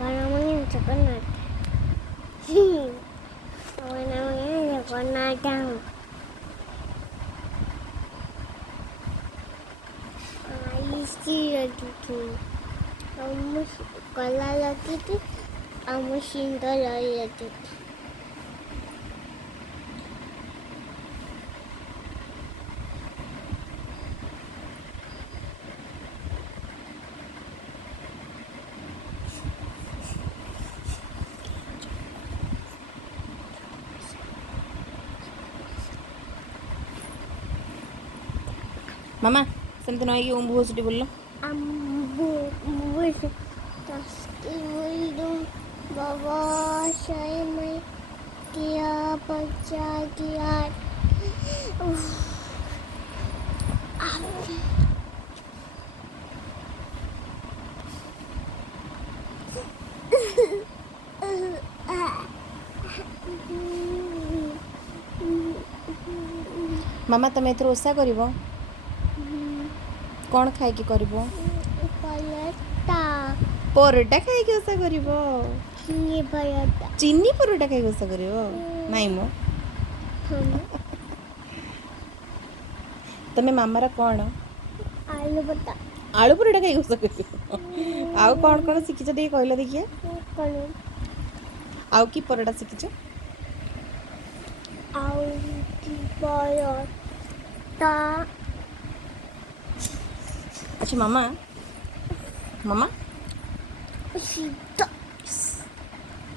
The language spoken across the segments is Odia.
namanya coconut. Apa namanya coconut. Isi lagi tuh. Kamu kalau lagi tuh kamu sinta lagi. ମାମା ସେମିତି ନହେଇକି ଉଁ ବୁହ ସେଠି ବୋଲିଲ। Ambu taski mulung bawa saya mai dia baca dia. ମାମା ତମେ ଏଥର ଓଷା କରିବ କ'ଣ ଖାଇକି କରିବ? Paleta ପରଟା ଖାଇକି ଓଷା କରିବ। ini paleta. ଚିନି ପରଟା ଖାଇକି ଓଷା କରିବ? ନାଇଁ ମ ତମେ ମାମାର କ'ଣ? Alu bata ଆଳୁ ପରଟା ଖାଇକି ଓଷା କରିବ? ଆଉ କ'ଣ କ'ଣ ଶିଖିଛ ଟିକେ କହିଲ ଦେଖିଆ। kalau ଆଉ କି ପରଟା ଶିଖିଛ? au di paleta. ଆଚ୍ଛା ମାମା ମାମା Sita.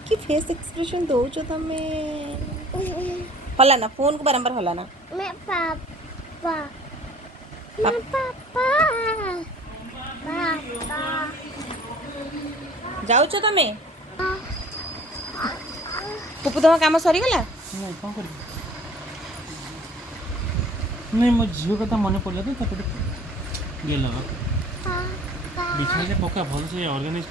କି ଫେସ୍ ଏକ୍ସପ୍ରେସନ୍ ଦଉଛ ତମେ? ହଲାନା ଫୋନ୍କୁ ବାରମ୍ବାର ହଲାନା। Me papa. Me papa. Papa. ଯାଉଛ ତମେ? ପୁପୁ ତମ କାମ ସରିଗଲା? ନାଇଁ କ'ଣ କରିବି? ନାଇଁ ମୋ ଝିଅ କଥା ମନେ ପଡ଼ିଲା ତ ତାକୁ ଇଏ ଲଗା Papa. ବିଛଣାରେ ପକା ଭଲସେ ଅର୍ଗାନାଇଜ୍